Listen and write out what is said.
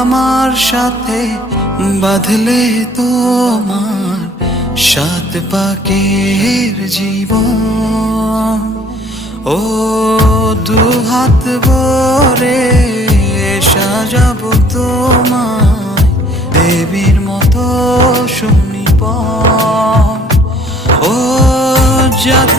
আমার সাথে বাঁধলে তোমার সাত পাকের জীবন। ও দুহাত ভরে সাজাবো তোমায় দেবীর মতো সুনিপন। ও জাত